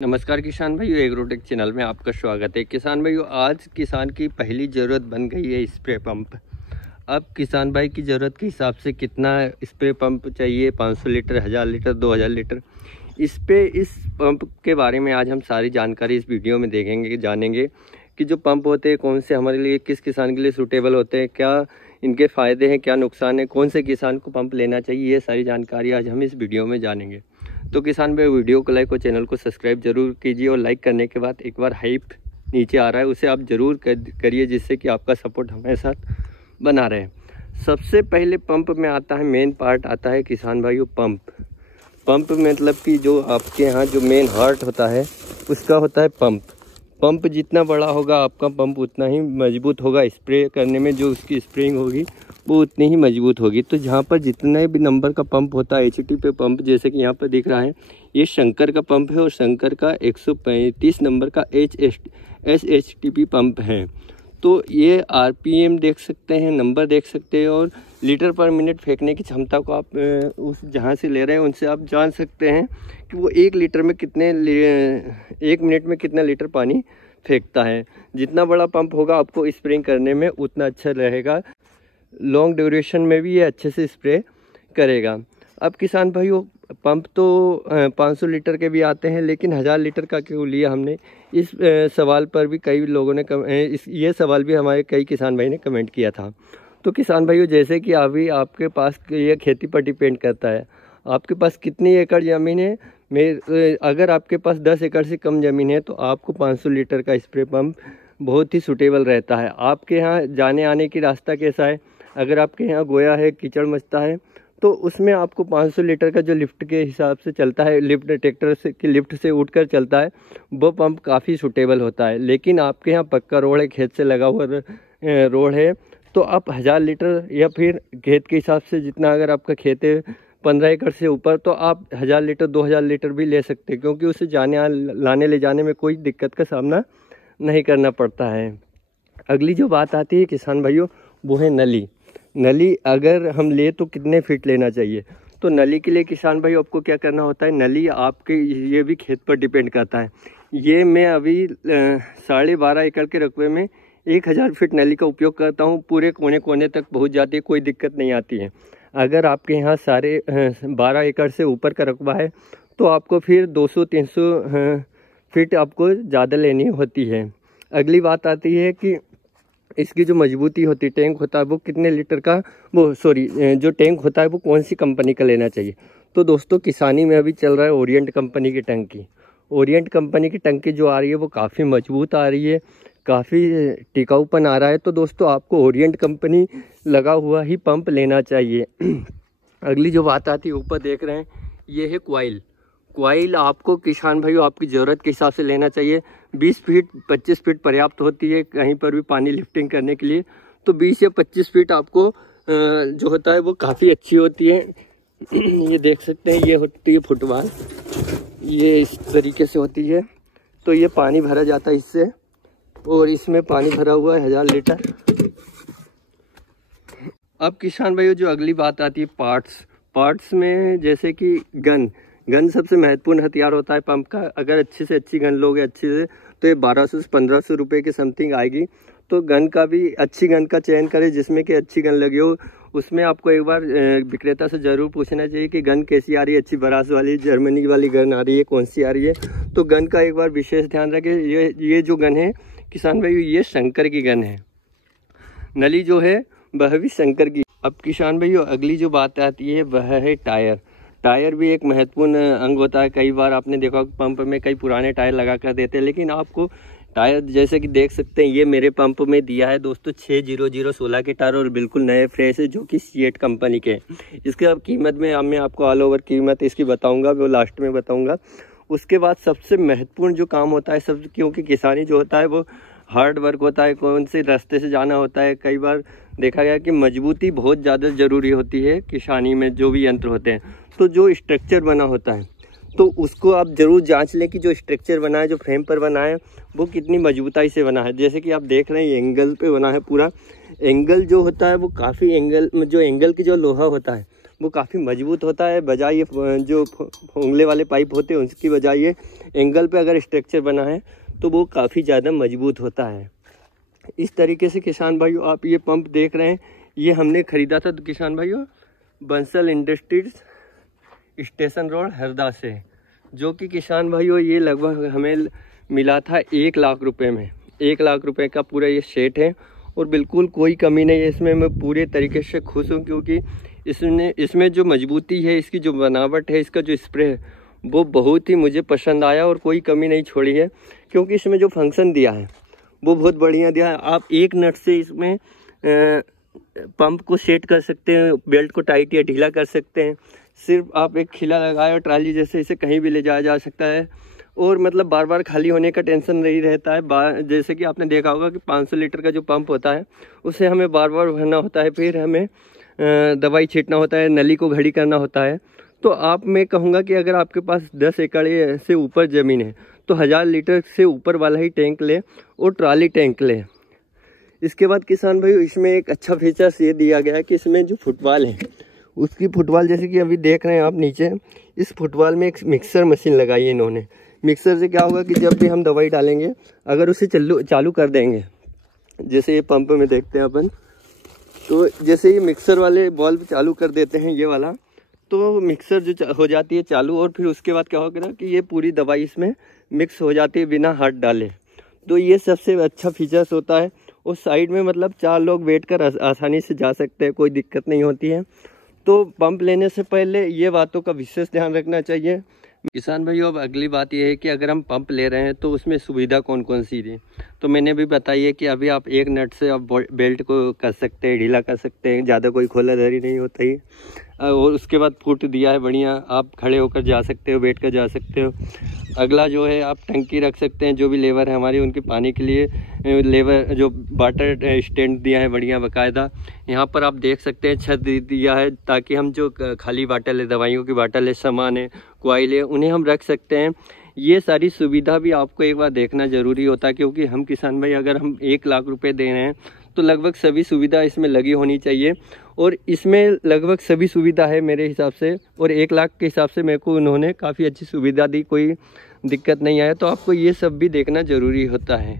नमस्कार किसान भाइयों, एग्रोटेक चैनल में आपका स्वागत है। किसान भाइयों, आज किसान की पहली ज़रूरत बन गई है स्प्रे पंप। अब किसान भाई की ज़रूरत के हिसाब से कितना स्प्रे पंप चाहिए, 500 लीटर, 1000 लीटर, 2000 लीटर, इस पंप के बारे में आज हम सारी जानकारी इस वीडियो में देखेंगे, जानेंगे कि जो पंप होते हैं कौन से हमारे लिए, किस किसान के लिए सूटेबल होते हैं, क्या इनके फ़ायदे हैं, क्या नुकसान है, कौन से किसान को पंप लेना चाहिए, ये सारी जानकारी आज हम इस वीडियो में जानेंगे। तो किसान भाई, वीडियो को लाइक और चैनल को सब्सक्राइब जरूर कीजिए और लाइक करने के बाद एक बार हाइप नीचे आ रहा है उसे आप ज़रूर करिए, जिससे कि आपका सपोर्ट हमारे साथ बना रहे। सबसे पहले पंप में आता है, मेन पार्ट आता है किसान भाइयों पंप मतलब कि जो आपके यहाँ जो मेन हार्ट होता है उसका होता है पंप जितना बड़ा होगा आपका पंप उतना ही मजबूत होगा। स्प्रे करने में जो उसकी स्प्रेइंग होगी वो उतनी ही मजबूत होगी। तो जहाँ पर जितने भी नंबर का पंप होता है, एचटी पे पंप, जैसे कि यहाँ पर दिख रहा है, ये शंकर का पंप है और शंकर का 135 नंबर का SHTP पंप है। तो ये RPM देख सकते हैं, नंबर देख सकते हैं और लीटर पर मिनट फेंकने की क्षमता को आप उस जहाँ से ले रहे हैं उनसे आप जान सकते हैं कि वो 1 मिनट में कितना लीटर पानी फेंकता है। जितना बड़ा पंप होगा आपको स्प्रेइंग करने में उतना अच्छा रहेगा, लॉन्ग ड्यूरेशन में भी ये अच्छे से स्प्रे करेगा। अब किसान भाइयों, पंप तो 500 लीटर के भी आते हैं, लेकिन 1000 लीटर का क्यों लिया हमने, इस सवाल पर भी कई लोगों ने ये सवाल भी हमारे कई किसान भाई ने कमेंट किया था। तो किसान भाइयों, जैसे कि अभी आपके पास ये खेती पर डिपेंड करता है, आपके पास कितनी एकड़ ज़मीन है। अगर आपके पास 10 एकड़ से कम ज़मीन है तो आपको 500 लीटर का स्प्रे पंप बहुत ही सूटेबल रहता है। आपके यहाँ जाने आने की रास्ता कैसा है, अगर आपके यहाँ गोया है, कीचड़ मचता है, तो उसमें आपको 500 लीटर का जो लिफ्ट के हिसाब से चलता है, लिफ्ट ट्रैक्टर से की लिफ्ट से उठकर चलता है, वो पंप काफ़ी सूटेबल होता है। लेकिन आपके यहाँ पक्का रोड है, खेत से लगा हुआ रोड है, तो आप 1000 लीटर या फिर खेत के हिसाब से जितना, अगर आपका खेत है 15 एकड़ से ऊपर, तो आप 1000 लीटर 2000 लीटर भी ले सकते हैं, क्योंकि उसे लाने ले जाने में कोई दिक्कत का सामना नहीं करना पड़ता है। अगली जो बात आती है किसान भाइयों, वो है नली अगर हम ले तो कितने फीट लेना चाहिए। तो नली के लिए किसान भाई आपको क्या करना होता है, नली आपके ये भी खेत पर डिपेंड करता है। ये मैं अभी 12.5 एकड़ के रकबे में 1000 फीट नली का उपयोग करता हूँ, पूरे कोने कोने तक पहुँच जाती है, कोई दिक्कत नहीं आती है। अगर आपके यहाँ 12 एकड़ से ऊपर का रकबा है तो आपको फिर 200-300 फीट आपको ज़्यादा लेनी होती है। अगली बात आती है कि इसकी जो मजबूती होती है, टैंक होता है वो कितने लीटर का, जो टैंक होता है वो कौन सी कंपनी का लेना चाहिए। तो दोस्तों, किसानी में अभी चल रहा है ओरिएंट कंपनी की टंकी। ओरिएंट कंपनी की टंकी जो आ रही है वो काफ़ी मजबूत आ रही है, काफ़ी टिकाऊपन आ रहा है। तो दोस्तों, आपको ओरिएंट कंपनी लगा हुआ ही पंप लेना चाहिए। अगली जो बात आती है, ऊपर देख रहे हैं, ये है क्वाइल आपको किसान भाइयों आपकी ज़रूरत के हिसाब से लेना चाहिए। 20 फीट 25 फीट पर्याप्त होती है कहीं पर भी पानी लिफ्टिंग करने के लिए। तो 20 या 25 फीट आपको जो होता है वो काफ़ी अच्छी होती है। ये देख सकते हैं, ये होती है फुटबॉल, ये इस तरीके से होती है। तो ये पानी भरा जाता है इससे, और इसमें पानी भरा हुआ है 1000 लीटर। अब किसान भाइयों, जो अगली बात आती है पार्ट्स में, जैसे कि गन सबसे महत्वपूर्ण हथियार होता है पंप का। अगर अच्छी से अच्छी गन लोगे, अच्छे से, तो ये 1200 से 1500 रुपये के समथिंग आएगी। तो गन का भी अच्छी गन का चयन करें, जिसमें कि अच्छी गन लगी हो। उसमें आपको एक बार विक्रेता से ज़रूर पूछना चाहिए कि गन कैसी आ रही है, अच्छी बरास वाली, जर्मनी वाली गन आ रही है, कौन सी आ रही है। तो गन का एक बार विशेष ध्यान रखें। ये जो गन है किसान भाई, ये शंकर की गन है। नली जो है वह भी शंकर की। अब किसान भाइयों, अगली जो बात आती है वह है टायर भी एक महत्वपूर्ण अंग होता है। कई बार आपने देखा पंप में कई पुराने टायर लगा कर देते हैं, लेकिन आपको टायर, जैसे कि देख सकते हैं, ये मेरे पंप में दिया है दोस्तों 60016 के टायर, और बिल्कुल नए फ्रेश है, जो कि सीएट कंपनी के। इसके अब कीमत में मैं आपको ऑल ओवर कीमत इसकी बताऊंगा, वो लास्ट में बताऊंगा। उसके बाद सबसे महत्वपूर्ण जो काम होता है सब, क्योंकि किसानी जो होता है वो हार्ड वर्क होता है, कौन से रास्ते से जाना होता है। कई बार देखा गया कि मजबूती बहुत ज़्यादा ज़रूरी होती है किसानी में, जो भी यंत्र होते हैं। तो जो स्ट्रक्चर बना होता है, तो उसको आप ज़रूर जांच लें कि जो स्ट्रक्चर बना है, जो फ्रेम पर बना है, वो कितनी मजबूताई से बना है। जैसे कि आप देख रहे हैं, ये एंगल पे बना है पूरा। एंगल जो होता है वो काफ़ी एंगल की जो लोहा होता है वो काफ़ी मजबूत होता है, बजाय ये जो फोंगले वाले पाइप होते हैं उसकी बजाय ये एंगल पे अगर स्ट्रक्चर बना है तो वो काफ़ी ज़्यादा मजबूत होता है। इस तरीके से किसान भाइयों आप ये पंप देख रहे हैं, ये हमने ख़रीदा था तो किसान भाइयों Bansal industries station road Harda से, जो कि किसान भाइयों ये लगभग हमें मिला था 1 लाख रुपए में। 1 लाख रुपए का पूरा ये सेट है और बिल्कुल कोई कमी नहीं है इसमें। मैं पूरे तरीके से खुश हूँ क्योंकि इसमें जो मजबूती है, इसकी जो बनावट है, इसका जो स्प्रे है वो बहुत ही मुझे पसंद आया और कोई कमी नहीं छोड़ी है, क्योंकि इसमें जो फंक्शन दिया है वो बहुत बढ़िया दिया है। आप एक नट से इसमें पंप को सेट कर सकते हैं, बेल्ट को टाइट या ढीला कर सकते हैं। सिर्फ आप एक खिला लगाए और ट्राली जैसे इसे कहीं भी ले जाया जा सकता है और मतलब बार बार खाली होने का टेंशन नहीं रहता है। जैसे कि आपने देखा होगा कि 500 लीटर का जो पंप होता है उसे हमें बार बार भरना होता है, फिर हमें दवाई छींटना होता है, नली को घड़ी करना होता है। तो आप मैं कहूँगा कि अगर आपके पास 10 एकड़ से ऊपर ज़मीन है तो 1000 लीटर से ऊपर वाला ही टैंक ले और ट्राली टैंक ले। इसके बाद किसान भाई इसमें एक अच्छा फीचर्स ये दिया गया है कि इसमें जो फुटबॉल है उसकी फुटबॉल, जैसे कि अभी देख रहे हैं आप नीचे, इस फुटबॉल में एक मिक्सर मशीन लगाई है इन्होंने। मिक्सर से क्या होगा कि जब भी हम दवाई डालेंगे अगर उसे चालू कर देंगे, जैसे ये पंप में देखते हैं अपन, तो जैसे ये मिक्सर वाले बल्ब चालू कर देते हैं ये वाला, तो मिक्सर जो हो जाती है चालू और फिर उसके बाद क्या होगा ना कि ये पूरी दवाई इसमें मिक्स हो जाती है बिना हाथ डाले। तो ये सबसे अच्छा फीचर्स होता है। और साइड में मतलब 4 लोग बैठकर आसानी से जा सकते हैं, कोई दिक्कत नहीं होती है। तो पंप लेने से पहले ये बातों का विशेष ध्यान रखना चाहिए। किसान भाइयों अब अगली बात यह है कि अगर हम पंप ले रहे हैं तो उसमें सुविधा कौन कौन सी है। तो मैंने भी बताई है कि अभी आप एक नट से आप बेल्ट को कर सकते हैं, ढीला कर सकते हैं, ज़्यादा कोई खोला धरी नहीं होता ही। और उसके बाद फुट दिया है बढ़िया, आप खड़े होकर जा सकते हो, बैठ कर जा सकते हो। अगला जो है आप टंकी रख सकते हैं, जो भी लेबर है हमारी उनके पानी के लिए लेबर जो वाटर स्टैंड दिया है बढ़िया बाकायदा। यहाँ पर आप देख सकते हैं छत दिया है ताकि हम जो खाली बाटल है, दवाइयों की बाटल है, सामान है, कोयल है, उन्हें हम रख सकते हैं। ये सारी सुविधा भी आपको एक बार देखना ज़रूरी होता है, क्योंकि हम किसान भाई अगर हम 1 लाख रुपए दे रहे हैं तो लगभग सभी सुविधा इसमें लगी होनी चाहिए। और इसमें लगभग सभी सुविधा है मेरे हिसाब से, और 1 लाख के हिसाब से मेरे को उन्होंने काफ़ी अच्छी सुविधा दी, कोई दिक्कत नहीं आया। तो आपको ये सब भी देखना ज़रूरी होता है।